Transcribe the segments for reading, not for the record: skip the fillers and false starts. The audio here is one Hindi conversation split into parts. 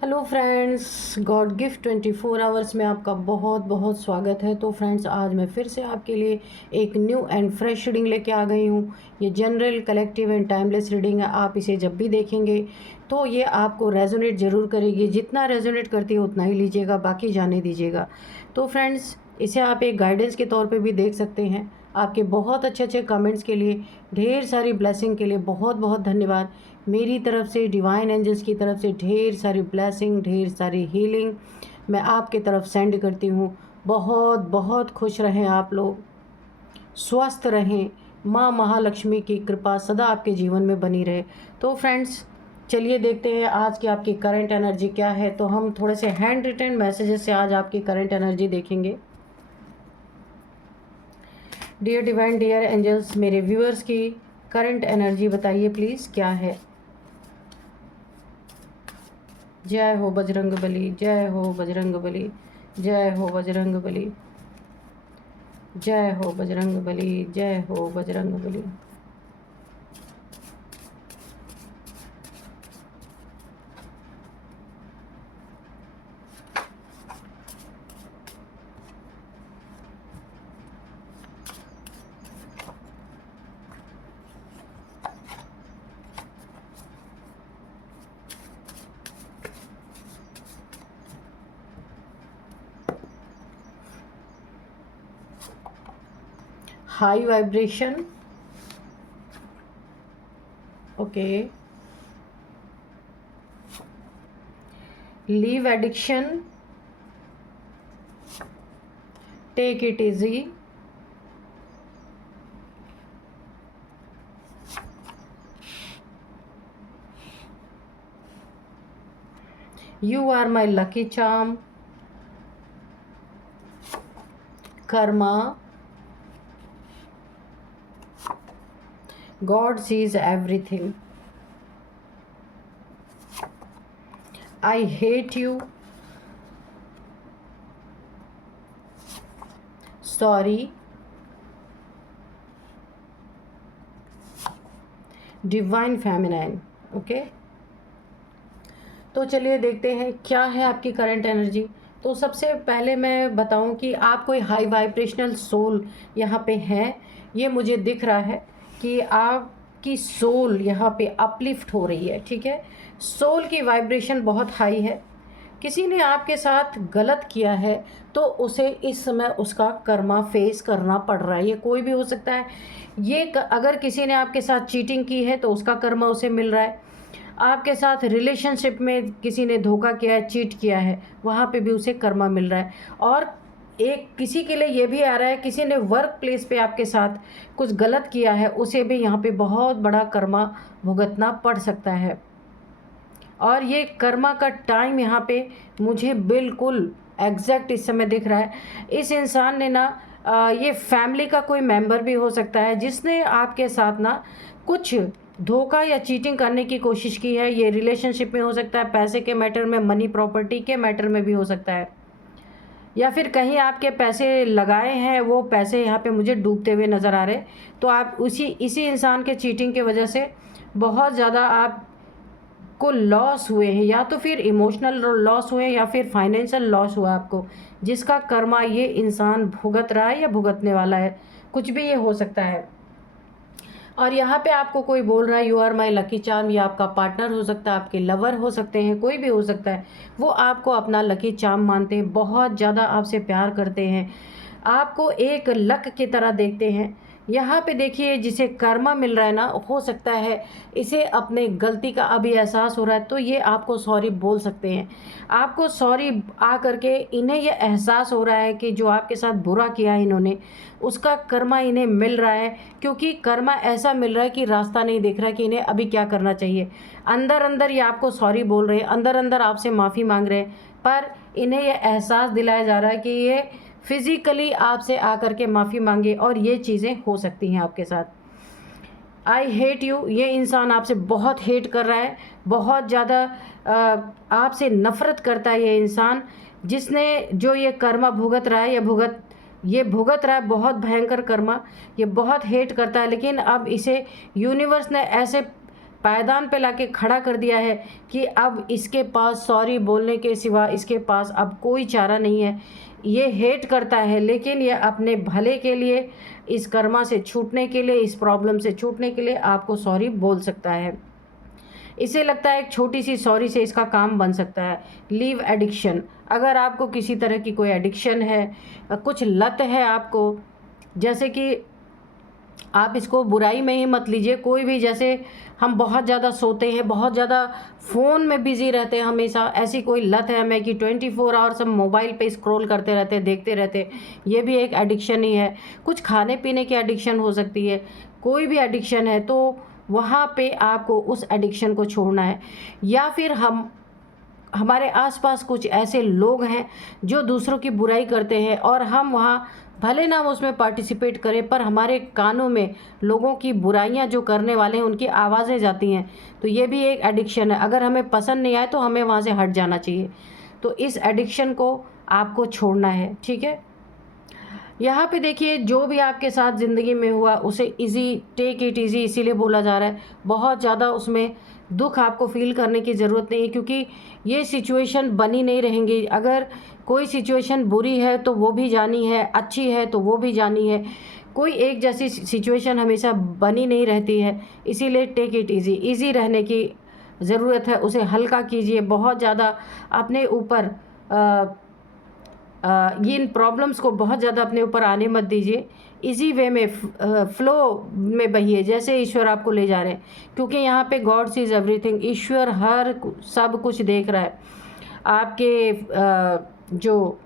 Hello friends, God gift 24 hours में आपका बहुत बहुत स्वागत है। तो फ्रेंड्स, आज मैं फिर से आपके लिए एक न्यू एंड फ्रेश रीडिंग लेके आ गई हूँ। ये general, collective and timeless reading है। आप इसे जब भी देखेंगे तो ये आपको रेजोनेट ज़रूर करेगी। जितना रेजोनेट करती है उतना ही लीजिएगा, बाकी जाने दीजिएगा। तो फ्रेंड्स, इसे आप एक गाइडेंस के तौर पे भी देख सकते हैं। आपके बहुत अच्छे अच्छे कमेंट्स के लिए, ढेर सारी ब्लेसिंग के लिए बहुत बहुत धन्यवाद। मेरी तरफ से, डिवाइन एंजल्स की तरफ से ढेर सारी ब्लेसिंग, ढेर सारी हीलिंग मैं आपके तरफ सेंड करती हूँ। बहुत बहुत खुश रहें आप लोग, स्वस्थ रहें। माँ महालक्ष्मी की कृपा सदा आपके जीवन में बनी रहे। तो फ्रेंड्स, चलिए देखते हैं आज की आपकी करंट एनर्जी क्या है। तो हम थोड़े से हैंड रिटन मैसेजेस से आज आपकी करंट एनर्जी देखेंगे। डियर डिवाइन, डियर एंजल्स, मेरे व्यूअर्स की करंट एनर्जी बताइए प्लीज़ क्या है। जय हो बजरंग बली, जय हो बजरंग बली, जय हो बजरंग बली, जय हो बजरंग बली, जय हो Bajrang Bali. High vibration, okay. Leave addiction, take it easy. You are my lucky charm. Karma. God sees everything. I hate you. Sorry. Divine Feminine. Okay, तो चलिए देखते हैं क्या है आपकी करंट एनर्जी। तो सबसे पहले मैं बताऊं कि आप कोई हाई वाइब्रेशनल सोल यहाँ पे है। ये मुझे दिख रहा है कि आपकी सोल यहाँ पे अपलिफ्ट हो रही है। ठीक है, सोल की वाइब्रेशन बहुत हाई है। किसी ने आपके साथ गलत किया है तो उसे इस समय उसका कर्मा फेस करना पड़ रहा है। ये कोई भी हो सकता है। अगर किसी ने आपके साथ चीटिंग की है तो उसका कर्मा उसे मिल रहा है। आपके साथ रिलेशनशिप में किसी ने धोखा किया है, चीट किया है, वहाँ पे भी उसे कर्मा मिल रहा है। और एक किसी के लिए ये भी आ रहा है, किसी ने वर्क प्लेस पे आपके साथ कुछ गलत किया है, उसे भी यहाँ पे बहुत बड़ा कर्मा भुगतना पड़ सकता है। और ये कर्मा का टाइम यहाँ पे मुझे बिल्कुल एग्जैक्ट इस समय दिख रहा है। इस इंसान ने ना ये फैमिली का कोई मेंबर भी हो सकता है जिसने आपके साथ ना कुछ धोखा या चीटिंग करने की कोशिश की है। ये रिलेशनशिप में हो सकता है, पैसे के मैटर में, मनी प्रॉपर्टी के मैटर में भी हो सकता है, या फिर कहीं आपके पैसे लगाए हैं, वो पैसे यहाँ पे मुझे डूबते हुए नज़र आ रहे। तो आप इसी इंसान के चीटिंग के वजह से बहुत ज़्यादा आप को लॉस हुए हैं, या तो फिर इमोशनल लॉस हुए या फिर फाइनेंशियल लॉस हुआ आपको, जिसका कर्मा ये इंसान भुगत रहा है या भुगतने वाला है। कुछ भी ये हो सकता है। और यहाँ पे आपको कोई बोल रहा है you are my lucky charm. ये आपका पार्टनर हो सकता है, आपके लवर हो सकते हैं, कोई भी हो सकता है। वो आपको अपना लकी चार्म मानते हैं, बहुत ज़्यादा आपसे प्यार करते हैं, आपको एक लक की तरह देखते हैं। यहाँ पे देखिए, जिसे कर्मा मिल रहा है ना, हो सकता है इसे अपने गलती का अभी एहसास हो रहा है, तो ये आपको सॉरी बोल सकते हैं। आपको सॉरी आ करके इन्हें यह एहसास हो रहा है कि जो आपके साथ बुरा किया है इन्होंने, उसका कर्मा इन्हें मिल रहा है। क्योंकि कर्मा ऐसा मिल रहा है कि रास्ता नहीं दिख रहा है कि इन्हें अभी क्या करना चाहिए। अंदर अंदर ये आपको सॉरी बोल रहे हैं, अंदर अंदर आपसे माफ़ी मांग रहे हैं, पर इन्हें यह एहसास दिलाया जा रहा है कि ये फिज़िकली आपसे आकर के माफ़ी मांगे, और ये चीज़ें हो सकती हैं आपके साथ। आई हेट यू, ये इंसान आपसे बहुत हेट कर रहा है, बहुत ज़्यादा आपसे नफ़रत करता है ये इंसान। जिसने जो ये कर्मा भुगत रहा है, ये भुगत रहा है बहुत भयंकर कर्मा। ये बहुत हेट करता है, लेकिन अब इसे यूनिवर्स ने ऐसे पायदान पे लाके खड़ा कर दिया है कि अब इसके पास सॉरी बोलने के सिवा इसके पास अब कोई चारा नहीं है। ये हेट करता है, लेकिन ये अपने भले के लिए, इस कर्मा से छूटने के लिए, इस प्रॉब्लम से छूटने के लिए आपको सॉरी बोल सकता है। इसे लगता है एक छोटी सी सॉरी से इसका काम बन सकता है। लीव एडिक्शन, अगर आपको किसी तरह की कोई एडिक्शन है, कुछ लत है आपको, जैसे कि आप इसको बुराई में ही मत लीजिए, कोई भी, जैसे हम बहुत ज़्यादा सोते हैं, बहुत ज़्यादा फ़ोन में बिज़ी रहते हैं हमेशा, ऐसी कोई लत है हमें कि 24 आवर्स हम मोबाइल पे स्क्रॉल करते रहते हैं, देखते रहते हैं, ये भी एक एडिक्शन ही है। कुछ खाने पीने की एडिक्शन हो सकती है, कोई भी एडिक्शन है तो वहाँ पे आपको उस एडिक्शन को छोड़ना है। या फिर हमारे आसपास कुछ ऐसे लोग हैं जो दूसरों की बुराई करते हैं और हम वहाँ भले ना उसमें पार्टिसिपेट करें, पर हमारे कानों में लोगों की बुराइयां जो करने वाले हैं उनकी आवाज़ें जाती हैं, तो ये भी एक एडिक्शन है। अगर हमें पसंद नहीं आए तो हमें वहाँ से हट जाना चाहिए। तो इस एडिक्शन को आपको छोड़ना है, ठीक है। यहाँ पे देखिए, जो भी आपके साथ ज़िंदगी में हुआ उसे इजी, टेक इट इजी इसीलिए बोला जा रहा है। बहुत ज़्यादा उसमें दुख आपको फील करने की ज़रूरत नहीं है, क्योंकि ये सिचुएशन बनी नहीं रहेंगी। अगर कोई सिचुएशन बुरी है तो वो भी जानी है, अच्छी है तो वो भी जानी है। कोई एक जैसी सिचुएशन हमेशा बनी नहीं रहती है, इसीलिए टेक इट इजी, इजी रहने की ज़रूरत है। उसे हल्का कीजिए, बहुत ज़्यादा अपने ऊपर इन प्रॉब्लम्स को बहुत ज़्यादा अपने ऊपर आने मत दीजिए। इजी वे में, फ्लो में बहिए, जैसे ईश्वर आपको ले जा रहे हैं, क्योंकि यहाँ पे गॉड सीज एवरीथिंग, ईश्वर हर सब कुछ देख रहा है। आपके जो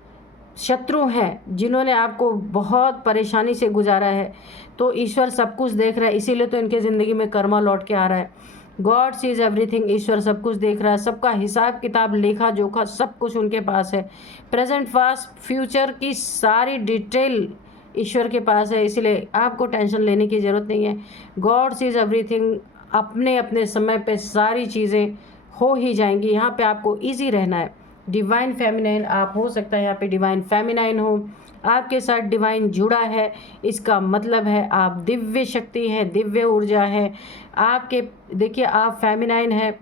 शत्रु हैं, जिन्होंने आपको बहुत परेशानी से गुजारा है, तो ईश्वर सब कुछ देख रहा है, इसीलिए तो इनके ज़िंदगी में कर्मा लौट के आ रहा है। गॉड सीज एवरीथिंग, ईश्वर सब कुछ देख रहा है, सबका हिसाब किताब, लेखा जोखा सब कुछ उनके पास है। प्रेजेंट, पास्ट, फ्यूचर की सारी डिटेल ईश्वर के पास है, इसलिए आपको टेंशन लेने की ज़रूरत नहीं है। गॉड सीज एवरीथिंग, अपने अपने समय पे सारी चीज़ें हो ही जाएंगी। यहाँ पे आपको इजी रहना है। डिवाइन फेमिनाइन आप हो सकता है यहाँ पे डिवाइन फेमिनाइन हो, आपके साथ डिवाइन जुड़ा है, इसका मतलब है आप दिव्य शक्ति हैं, दिव्य ऊर्जा है आपके। देखिए, आप फेमिनाइन है,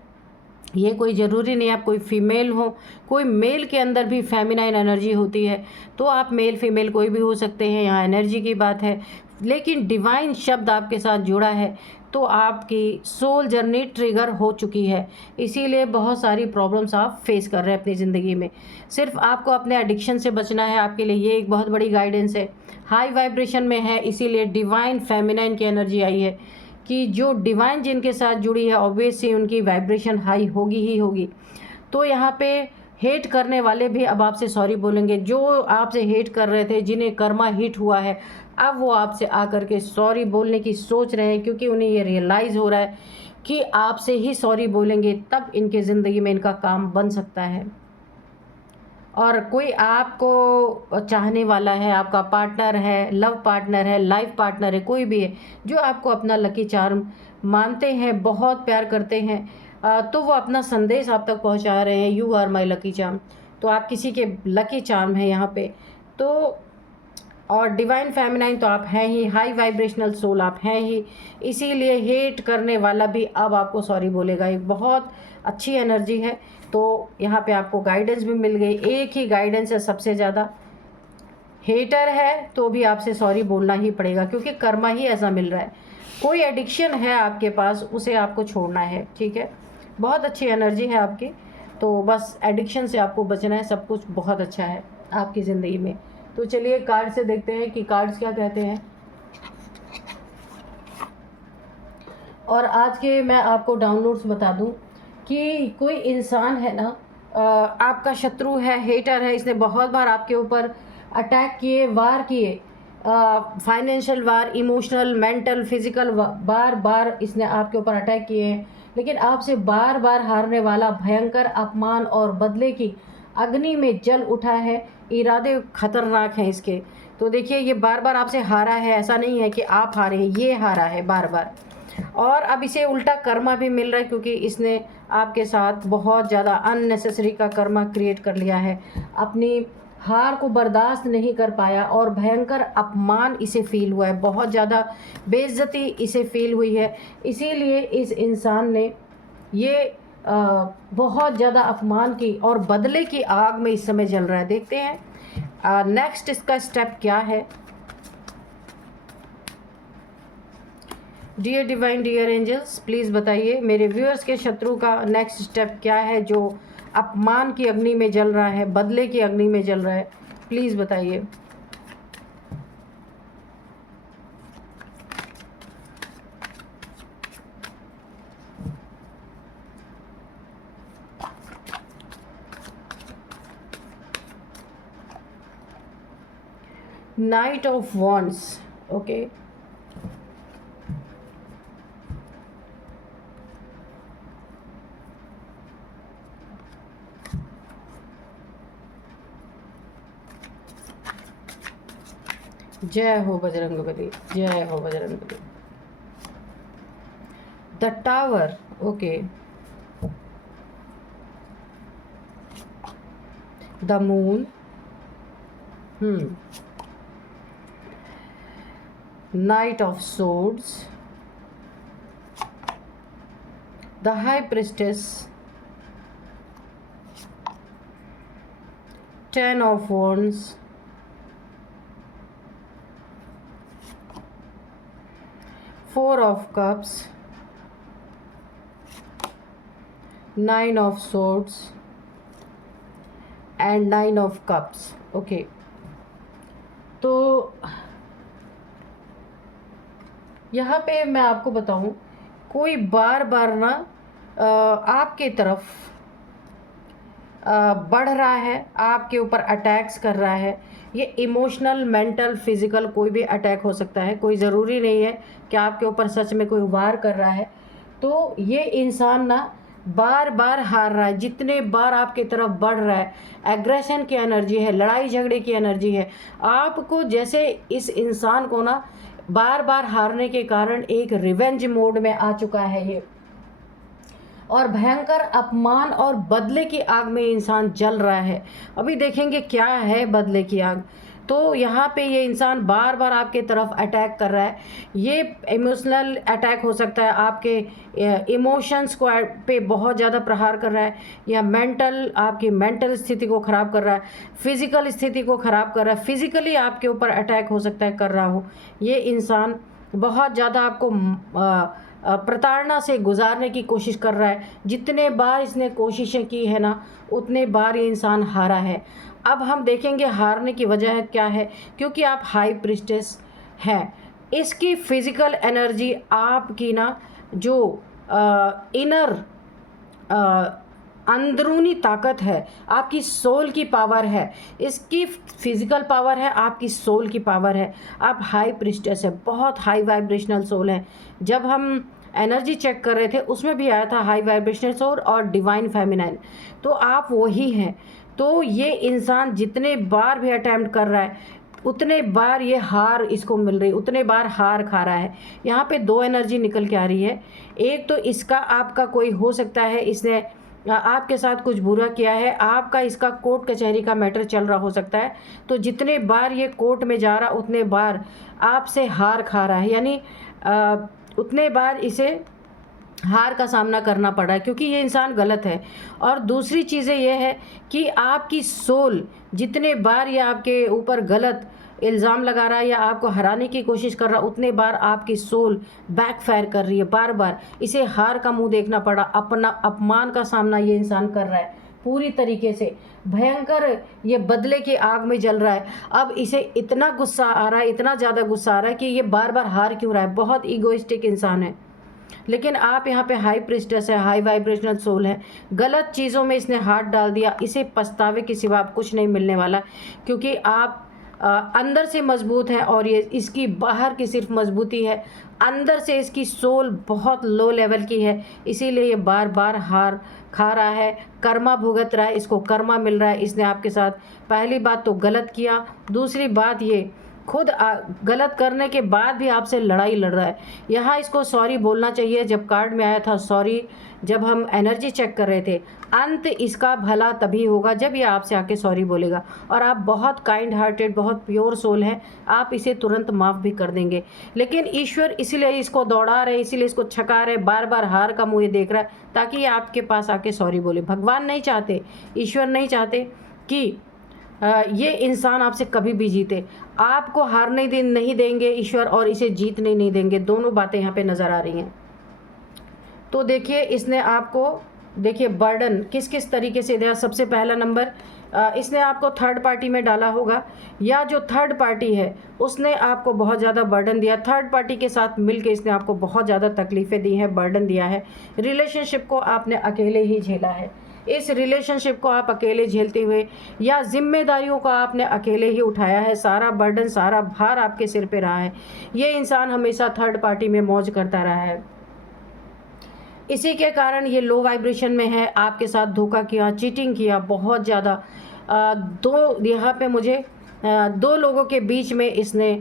ये कोई ज़रूरी नहीं आप कोई फीमेल हो, कोई मेल के अंदर भी फेमिनाइन एनर्जी होती है, तो आप मेल फीमेल कोई भी हो सकते हैं, यहाँ एनर्जी की बात है। लेकिन डिवाइन शब्द आपके साथ जुड़ा है तो आपकी सोल जर्नी ट्रिगर हो चुकी है, इसीलिए बहुत सारी प्रॉब्लम्स आप फेस कर रहे हैं अपनी ज़िंदगी में। सिर्फ आपको अपने एडिक्शन से बचना है, आपके लिए ये एक बहुत बड़ी गाइडेंस है। हाई वाइब्रेशन में है, इसीलिए डिवाइन फेमिनाइन की एनर्जी आई है कि जो डिवाइन जिनके साथ जुड़ी है ऑब्वियसली उनकी वाइब्रेशन हाई होगी ही होगी। तो यहाँ पे हेट करने वाले भी अब आपसे सॉरी बोलेंगे, जो आपसे हेट कर रहे थे, जिन्हें कर्मा हिट हुआ है, अब वो आपसे आकर के सॉरी बोलने की सोच रहे हैं, क्योंकि उन्हें ये रियलाइज़ हो रहा है कि आपसे ही सॉरी बोलेंगे तब इनके ज़िंदगी में इनका काम बन सकता है। और कोई आपको चाहने वाला है, आपका पार्टनर है, लव पार्टनर है, लाइफ पार्टनर है, कोई भी है जो आपको अपना लकी चार्म मानते हैं, बहुत प्यार करते हैं, तो वो अपना संदेश आप तक पहुंचा रहे हैं, you are my lucky charm. तो आप किसी के लकी चार्म हैं यहाँ पे। तो और डिवाइन फेमिनाइन तो आप हैं ही, हाई वाइब्रेशनल सोल आप हैं ही, इसीलिए हेट करने वाला भी अब आपको सॉरी बोलेगा। एक बहुत अच्छी एनर्जी है। तो यहाँ पे आपको गाइडेंस भी मिल गई, एक ही गाइडेंस है सबसे ज़्यादा। हेटर है तो भी आपसे सॉरी बोलना ही पड़ेगा, क्योंकि कर्मा ही ऐसा मिल रहा है। कोई एडिक्शन है आपके पास, उसे आपको छोड़ना है, ठीक है। बहुत अच्छी एनर्जी है आपकी, तो बस एडिक्शन से आपको बचना है, सब कुछ बहुत अच्छा है आपकी ज़िंदगी में। तो चलिए कार्ड से देखते हैं कि कार्ड्स क्या कहते हैं। और आज के मैं आपको डाउनलोड्स बता दूं कि कोई इंसान है ना, आपका शत्रु है, हेटर है, इसने बहुत बार आपके ऊपर अटैक किए, वार किए, फाइनेंशियल वार, इमोशनल, मेंटल, फिजिकल, बार बार इसने आपके ऊपर अटैक किए हैं, लेकिन आपसे बार बार हारने वाला, भयंकर अपमान और बदले की अग्नि में जल उठा है। इरादे खतरनाक हैं इसके। तो देखिए, ये बार बार आपसे हारा है, ऐसा नहीं है कि आप हारे हैं, ये हारा है बार बार। और अब इसे उल्टा कर्मा भी मिल रहा है, क्योंकि इसने आपके साथ बहुत ज़्यादा अननेसेसरी का कर्मा क्रिएट कर लिया है। अपनी हार को बर्दाश्त नहीं कर पाया और भयंकर अपमान इसे फील हुआ है, बहुत ज़्यादा बेइज्जती इसे फील हुई है। इसीलिए इस इंसान ने ये बहुत ज़्यादा अपमान की और बदले की आग में इस समय जल रहा है। देखते हैं नेक्स्ट इसका स्टेप क्या है। Dear divine, dear angels, please बताइए मेरे व्यूअर्स के शत्रु का नेक्स्ट स्टेप क्या है, जो अपमान की अग्नि में जल रहा है, बदले की अग्नि में जल रहा है। प्लीज़ बताइए। Night of wands, okay. जय हो बजरंगबली, जय हो Bajrangbali. The tower, okay. The moon, night of swords, the high priestess, 10 of wands, Four of cups, 9 of swords and 9 of cups, okay. तो यहाँ पे मैं आपको बताऊँ, कोई बार बार ना आपके तरफ बढ़ रहा है, आपके ऊपर अटैक्स कर रहा है। ये इमोशनल, मेंटल, फिज़िकल कोई भी अटैक हो सकता है, कोई ज़रूरी नहीं है कि आपके ऊपर सच में कोई वार कर रहा है। तो ये इंसान ना बार बार हार रहा है, जितने बार आपकी तरफ बढ़ रहा है, एग्रेशन की एनर्जी है, लड़ाई झगड़े की एनर्जी है। आपको जैसे इस इंसान को ना बार बार हारने के कारण एक रिवेंज मोड में आ चुका है ये, और भयंकर अपमान और बदले की आग में इंसान जल रहा है। अभी देखेंगे क्या है बदले की आग। तो यहाँ पे ये इंसान बार बार आपके तरफ अटैक कर रहा है। ये इमोशनल अटैक हो सकता है, आपके इमोशंस को पे बहुत ज़्यादा प्रहार कर रहा है, या मेंटल, आपकी मेंटल स्थिति को ख़राब कर रहा है, फिज़िकल स्थिति को ख़राब कर रहा है, फिज़िकली आपके ऊपर अटैक हो सकता है कर रहा हो। ये इंसान बहुत ज़्यादा आपको प्रताड़ना से गुजारने की कोशिश कर रहा है। जितने बार इसने कोशिशें की है ना, उतने बार ये इंसान हारा है। अब हम देखेंगे हारने की वजह क्या है, क्योंकि आप हाई प्रिस्टेस हैं। इसकी फिज़िकल एनर्जी आपकी ना जो इनर अंदरूनी ताकत है, आपकी सोल की पावर है। इसकी फिज़िकल पावर है, आपकी सोल की पावर है। आप हाई प्रिस्टेस है, बहुत हाई वाइब्रेशनल सोल है। जब हम एनर्जी चेक कर रहे थे उसमें भी आया था हाई वाइब्रेशनल सोल और डिवाइन फेमिनाइन, तो आप वही हैं। तो ये इंसान जितने बार भी अटैम्प्ट कर रहा है, उतने बार ये हार इसको मिल रही, उतने बार हार खा रहा है। यहाँ पे दो एनर्जी निकल के आ रही है। एक तो इसका आपका कोई हो सकता है, इसने आपके साथ कुछ बुरा किया है, आपका इसका कोर्ट कचहरी का मैटर चल रहा हो सकता है। तो जितने बार ये कोर्ट में जा रहा, उतने बार आपसे हार खा रहा है, यानी उतने बार इसे हार का सामना करना पड़ा है, क्योंकि ये इंसान गलत है। और दूसरी चीज़ें ये है कि आपकी सोल जितने बार ये आपके ऊपर गलत इल्ज़ाम लगा रहा है या आपको हराने की कोशिश कर रहा है, उतने बार आपकी सोल बैकफायर कर रही है। बार बार इसे हार का मुंह देखना पड़ा, अपना अपमान का सामना ये इंसान कर रहा है पूरी तरीके से। भयंकर ये बदले की आग में जल रहा है। अब इसे इतना गुस्सा आ रहा है, इतना ज़्यादा गुस्सा आ रहा है कि ये बार बार हार क्यों रहा है। बहुत ईगोइस्टिक इंसान है। लेकिन आप यहाँ पे हाई प्रिस्टेस है, हाई वाइब्रेशनल सोल है। गलत चीज़ों में इसने हाथ डाल दिया, इसे पछतावे के सिवा कुछ नहीं मिलने वाला, क्योंकि आप अंदर से मजबूत है और ये इसकी बाहर की सिर्फ मजबूती है। अंदर से इसकी सोल बहुत लो लेवल की है, इसीलिए ये बार बार हार खा रहा है, कर्मा भुगत रहा है, इसको कर्मा मिल रहा है। इसने आपके साथ पहली बात तो गलत किया, दूसरी बात ये खुद गलत करने के बाद भी आपसे लड़ाई लड़ रहा है। यहाँ इसको सॉरी बोलना चाहिए। जब कार्ड में आया था सॉरी, जब हम एनर्जी चेक कर रहे थे, अंत इसका भला तभी होगा जब ये आपसे आके सॉरी बोलेगा। और आप बहुत काइंड हार्टेड, बहुत प्योर सोल हैं, आप इसे तुरंत माफ़ भी कर देंगे। लेकिन ईश्वर इसीलिए इसको दौड़ा रहे, इसीलिए इसको छका रहे, बार बार हार का मुँह देख रहा है ताकि ये आपके पास आके सॉरी बोले। भगवान नहीं चाहते, ईश्वर नहीं चाहते कि ये इंसान आपसे कभी भी जीते। आपको हारने नहीं देंगे ईश्वर, और इसे जीतने नहीं देंगे। दोनों बातें यहाँ पे नज़र आ रही हैं। तो देखिए, इसने आपको, देखिए बर्डन किस किस तरीके से दिया। सबसे पहला नंबर, इसने आपको थर्ड पार्टी में डाला होगा, या जो थर्ड पार्टी है उसने आपको बहुत ज़्यादा बर्डन दिया। थर्ड पार्टी के साथ मिलके इसने आपको बहुत ज़्यादा तकलीफ़ें दी हैं, बर्डन दिया है। रिलेशनशिप को आपने अकेले ही झेला है। इस रिलेशनशिप को आप अकेले झेलते हुए, या जिम्मेदारियों को आपने अकेले ही उठाया है। सारा बर्डन, सारा भार आपके सिर पे रहा है। ये इंसान हमेशा थर्ड पार्टी में मौज करता रहा है। इसी के कारण ये लो वाइब्रेशन में है। आपके साथ धोखा किया, चीटिंग किया बहुत ज़्यादा। दो यहाँ पे मुझे दो लोगों के बीच में इसने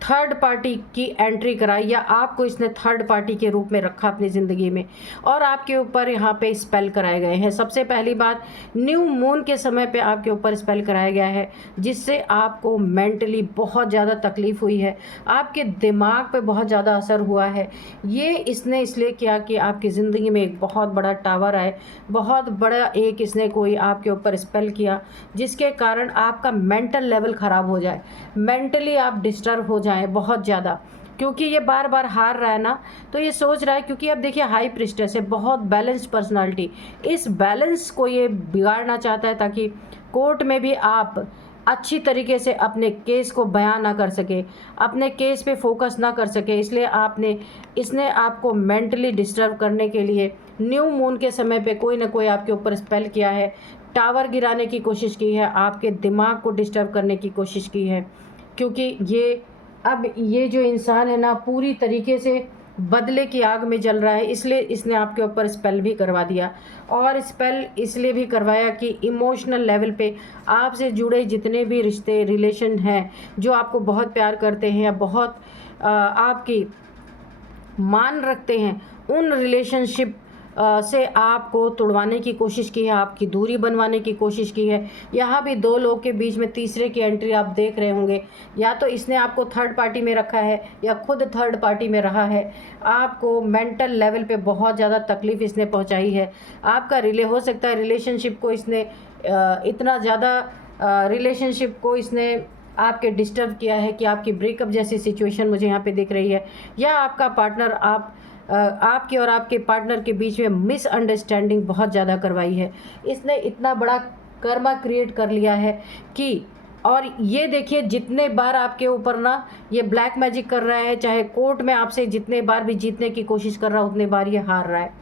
थर्ड पार्टी की एंट्री कराई, या आपको इसने थर्ड पार्टी के रूप में रखा अपनी ज़िंदगी में, और आपके ऊपर यहाँ पे स्पेल कराए गए हैं। सबसे पहली बात, न्यू मून के समय पे आपके ऊपर स्पेल कराया गया है, जिससे आपको मेंटली बहुत ज़्यादा तकलीफ़ हुई है, आपके दिमाग पे बहुत ज़्यादा असर हुआ है। ये इसने इसलिए किया कि आपकी ज़िंदगी में एक बहुत बड़ा टावर आए, बहुत बड़ा एक इसने कोई आपके ऊपर स्पेल किया, जिसके कारण आपका मेंटल लेवल ख़राब हो जाए, मेंटली आप डिस्टर्ब हो जाए बहुत ज़्यादा। क्योंकि ये बार बार हार रहा है ना, तो ये सोच रहा है, क्योंकि अब देखिए हाई प्रिस्टेस है, बहुत बैलेंस्ड पर्सनालिटी, इस बैलेंस को ये बिगाड़ना चाहता है ताकि कोर्ट में भी आप अच्छी तरीके से अपने केस को बयान ना कर सके, अपने केस पे फोकस ना कर सके। इसलिए इसने आपको मेंटली डिस्टर्ब करने के लिए न्यू मून के समय पे कोई ना कोई आपके ऊपर स्पेल किया है, टावर गिराने की कोशिश की है, आपके दिमाग को डिस्टर्ब करने की कोशिश की है। क्योंकि ये जो इंसान है ना, पूरी तरीके से बदले की आग में जल रहा है, इसलिए इसने आपके ऊपर स्पेल भी करवा दिया। और स्पेल इसलिए भी करवाया कि इमोशनल लेवल पे आपसे जुड़े जितने भी रिश्ते, रिलेशन हैं, जो आपको बहुत प्यार करते हैं या बहुत आपकी मान रखते हैं, उन रिलेशनशिप से आपको तुड़वाने की कोशिश की है, आपकी दूरी बनवाने की कोशिश की है। यहाँ भी दो लोग के बीच में तीसरे की एंट्री आप देख रहे होंगे। या तो इसने आपको थर्ड पार्टी में रखा है, या खुद थर्ड पार्टी में रहा है। आपको मेंटल लेवल पे बहुत ज़्यादा तकलीफ़ इसने पहुँचाई है। आपका हो सकता है रिलेशनशिप को इसने इतना ज़्यादा रिलेशनशिप को इसने आपके डिस्टर्ब किया है कि आपकी ब्रेकअप जैसी सिचुएशन मुझे यहाँ पे दिख रही है। या आपका पार्टनर आपके और आपके पार्टनर के बीच में मिसअंडरस्टैंडिंग बहुत ज़्यादा करवाई है। इसने इतना बड़ा कर्मा क्रिएट कर लिया है कि, और ये देखिए जितने बार आपके ऊपर ना ये ब्लैक मैजिक कर रहा है, चाहे कोर्ट में आपसे जितने बार भी जीतने की कोशिश कर रहा है, उतने बार ये हार रहा है।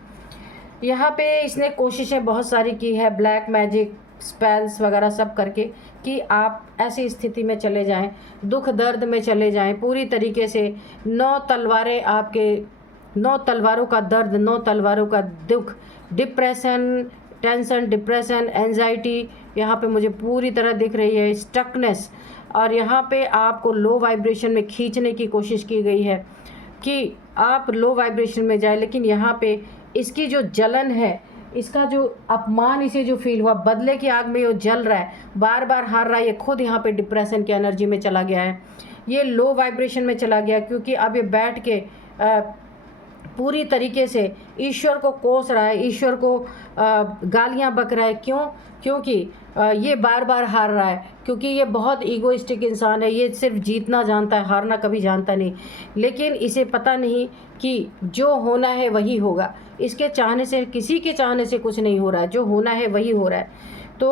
यहाँ पे इसने कोशिशें बहुत सारी की है, ब्लैक मैजिक, स्पेल्स वगैरह सब करके, कि आप ऐसी स्थिति में चले जाएं, दुख दर्द में चले जाएं पूरी तरीके से। 9 तलवारें आपके, 9 तलवारों का दर्द, 9 तलवारों का दुख, डिप्रेशन, टेंशन, डिप्रेशन, एंजाइटी यहाँ पे मुझे पूरी तरह दिख रही है, स्टकनेस। और यहाँ पे आपको लो वाइब्रेशन में खींचने की कोशिश की गई है कि आप लो वाइब्रेशन में जाए। लेकिन यहाँ पे इसकी जो जलन है, इसका जो अपमान इसे जो फील हुआ, बदले की आग में ये जल रहा है, बार बार हार रहा है, ये खुद यहाँ पे डिप्रेशन की एनर्जी में चला गया है, ये लो वाइब्रेशन में चला गया। क्योंकि अब ये बैठ के पूरी तरीके से ईश्वर को कोस रहा है, ईश्वर को गालियाँ बक रहा है। क्योंकि ये बार बार हार रहा है, क्योंकि ये बहुत ईगोइस्टिक इंसान है, ये सिर्फ जीतना जानता है, हारना कभी जानता नहीं। लेकिन इसे पता नहीं कि जो होना है वही होगा, इसके चाहने से, किसी के चाहने से कुछ नहीं हो रहा है, जो होना है वही हो रहा है। तो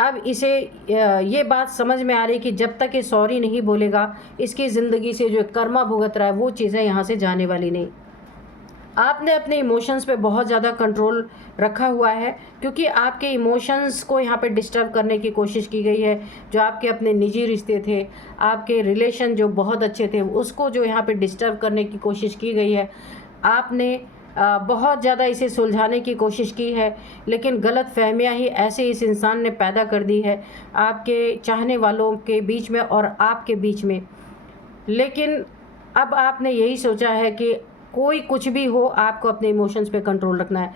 अब इसे ये बात समझ में आ रही कि जब तक ये सॉरी नहीं बोलेगा, इसकी ज़िंदगी से जो कर्मा भुगत रहा है वो चीज़ें यहाँ से जाने वाली नहीं। आपने अपने इमोशंस पे बहुत ज़्यादा कंट्रोल रखा हुआ है, क्योंकि आपके इमोशंस को यहाँ पे डिस्टर्ब करने की कोशिश की गई है। जो आपके अपने निजी रिश्ते थे, आपके रिलेशन जो बहुत अच्छे थे, उसको जो यहाँ पे डिस्टर्ब करने की कोशिश की गई है। आपने बहुत ज़्यादा इसे सुलझाने की कोशिश की है, लेकिन गलत फहमियाँ ही ऐसे इस इंसान ने पैदा कर दी है आपके चाहने वालों के बीच में और आपके बीच में। लेकिन अब आपने यही सोचा है कि कोई कुछ भी हो, आपको अपने इमोशंस पे कंट्रोल रखना है,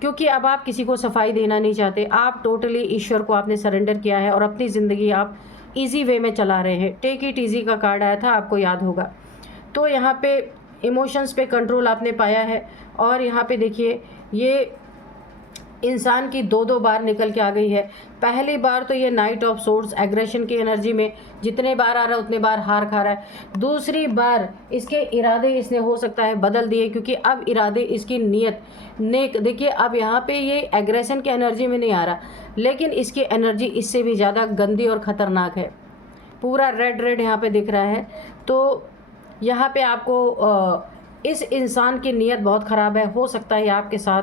क्योंकि अब आप किसी को सफाई देना नहीं चाहते। आप टोटली ईश्वर को आपने सरेंडर किया है और अपनी ज़िंदगी आप इजी वे में चला रहे हैं। टेक इट इजी का कार्ड आया था, आपको याद होगा। तो यहाँ पे इमोशंस पे कंट्रोल आपने पाया है, और यहाँ पे देखिए ये इंसान की दो बार निकल के आ गई है। पहली बार तो ये नाइट ऑफ सोर्ड्स एग्रेशन की एनर्जी में जितने बार आ रहा है उतने बार हार खा रहा है। दूसरी बार इसके इरादे इसने हो सकता है बदल दिए, क्योंकि अब इरादे इसकी नीयत नेक, देखिए अब यहाँ पे ये एग्रेशन की एनर्जी में नहीं आ रहा, लेकिन इसकी एनर्जी इससे भी ज़्यादा गंदी और ख़तरनाक है। पूरा रेड रेड यहाँ पे दिख रहा है। तो यहाँ पे आपको इस इंसान की नीयत बहुत ख़राब है। हो सकता है आपके साथ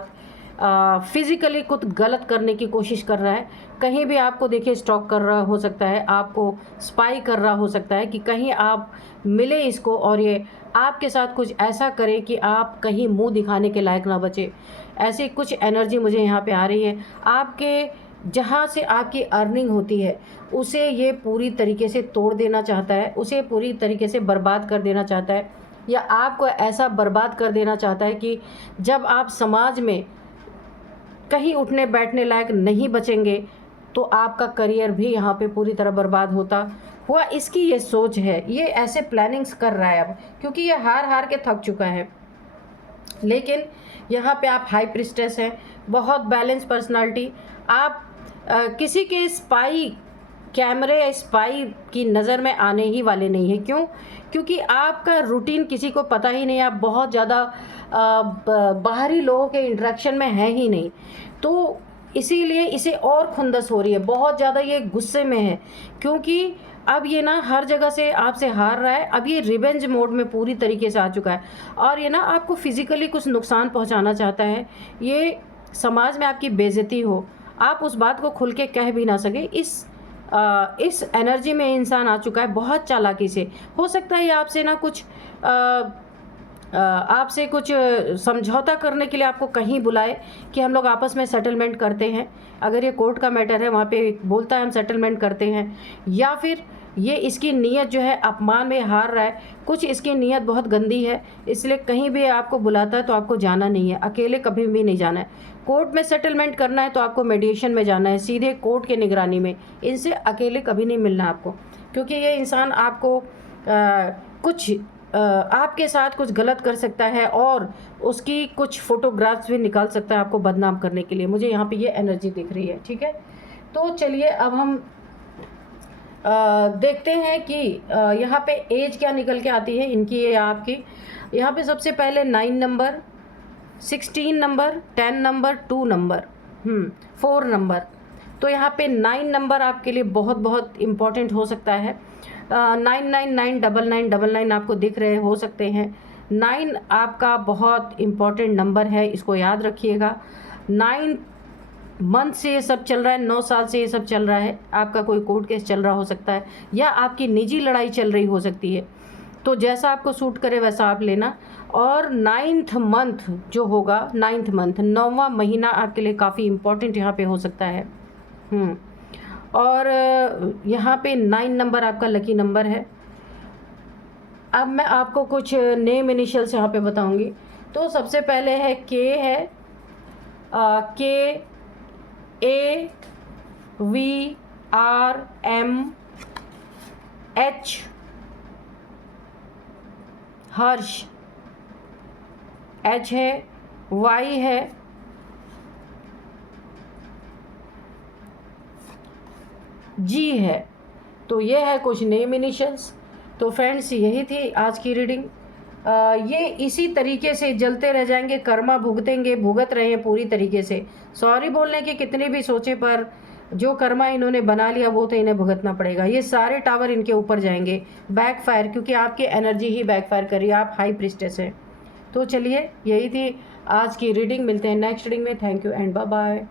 फिज़िकली कुछ गलत करने की कोशिश कर रहा है। कहीं भी आपको देखिए स्टॉक कर रहा हो सकता है, आपको स्पाई कर रहा हो सकता है कि कहीं आप मिले इसको और ये आपके साथ कुछ ऐसा करे कि आप कहीं मुंह दिखाने के लायक ना बचे। ऐसी कुछ एनर्जी मुझे यहाँ पे आ रही है। आपके जहाँ से आपकी अर्निंग होती है उसे ये पूरी तरीके से तोड़ देना चाहता है, उसे पूरी तरीके से बर्बाद कर देना चाहता है, या आपको ऐसा बर्बाद कर देना चाहता है कि जब आप समाज में कहीं उठने बैठने लायक नहीं बचेंगे तो आपका करियर भी यहाँ पे पूरी तरह बर्बाद होता हुआ, इसकी ये सोच है। ये ऐसे प्लानिंग्स कर रहा है अब, क्योंकि ये हार हार के थक चुका है। लेकिन यहाँ पे आप हाई प्रिस्टेस हैं, बहुत बैलेंस पर्सनालिटी। आप किसी के स्पाई कैमरे या स्पाई की नज़र में आने ही वाले नहीं है। क्यों? क्योंकि आपका रूटीन किसी को पता ही नहीं। आप बहुत ज़्यादा बाहरी लोगों के इंटरेक्शन में है ही नहीं, तो इसीलिए इसे और खुंदस हो रही है। बहुत ज़्यादा ये गुस्से में है, क्योंकि अब ये ना हर जगह से आपसे हार रहा है। अब ये रिवेंज मोड में पूरी तरीके से आ चुका है, और ये ना आपको फिज़िकली कुछ नुकसान पहुंचाना चाहता है। ये समाज में आपकी बेइज्जती हो, आप उस बात को खुल के कह भी ना सके। इस एनर्जी में इंसान आ चुका है बहुत चालाकी से। हो सकता है आपसे ना कुछ आपसे कुछ समझौता करने के लिए आपको कहीं बुलाए कि हम लोग आपस में सेटलमेंट करते हैं। अगर ये कोर्ट का मैटर है, वहाँ पे बोलता है हम सेटलमेंट करते हैं। या फिर ये इसकी नीयत जो है अपमान में हार रहा है, कुछ इसकी नीयत बहुत गंदी है, इसलिए कहीं भी आपको बुलाता है तो आपको जाना नहीं है, अकेले कभी भी नहीं जाना है। कोर्ट में सेटलमेंट करना है तो आपको मेडिएशन में जाना है, सीधे कोर्ट के निगरानी में। इनसे अकेले कभी नहीं मिलना आपको, क्योंकि ये इंसान आपको कुछ आपके साथ कुछ गलत कर सकता है और उसकी कुछ फ़ोटोग्राफ्स भी निकाल सकता है आपको बदनाम करने के लिए। मुझे यहाँ पे ये एनर्जी दिख रही है, ठीक है। तो चलिए अब हम देखते हैं कि यहाँ पे एज क्या निकल के आती है इनकी या आपकी। यहाँ पे सबसे पहले 9 number, 16 number, 10 number, 2 number, 4 number. तो यहाँ पे 9 नंबर आपके लिए बहुत बहुत इम्पॉर्टेंट हो सकता है। 999999 आपको दिख रहे हो सकते हैं। 9 आपका बहुत इम्पॉर्टेंट नंबर है, इसको याद रखिएगा। 9 मंथ से ये सब चल रहा है, 9 साल से ये सब चल रहा है। आपका कोई कोर्ट केस चल रहा हो सकता है, या आपकी निजी लड़ाई चल रही हो सकती है। तो जैसा आपको सूट करे वैसा आप लेना। और 9th मंथ जो होगा, 9th मंथ 9वां महीना आपके लिए काफ़ी इम्पोर्टेंट यहाँ पे हो सकता है। और यहाँ पे 9 नंबर आपका लकी नंबर है। अब मैं आपको कुछ नेम इनिशियल्स यहाँ पे बताऊँगी। तो सबसे पहले है के है, KAVRMH, हर्ष H है, Y है, G है। तो ये है कुछ नेम इनिशियल्स। तो फ्रेंड्स यही थी आज की रीडिंग। ये इसी तरीके से जलते रह जाएंगे, कर्मा भुगत रहे हैं पूरी तरीके से। सॉरी बोलने के कितने भी सोचे, पर जो कर्मा इन्होंने बना लिया वो तो इन्हें भुगतना पड़ेगा। ये सारे टावर इनके ऊपर जाएंगे, बैकफायर, क्योंकि आपकी एनर्जी ही बैकफायर कर रही है। आप हाई प्रिस्टेस हैं। तो चलिए यही थी आज की रीडिंग। मिलते हैं नेक्स्ट रीडिंग में। Thank you and bye bye.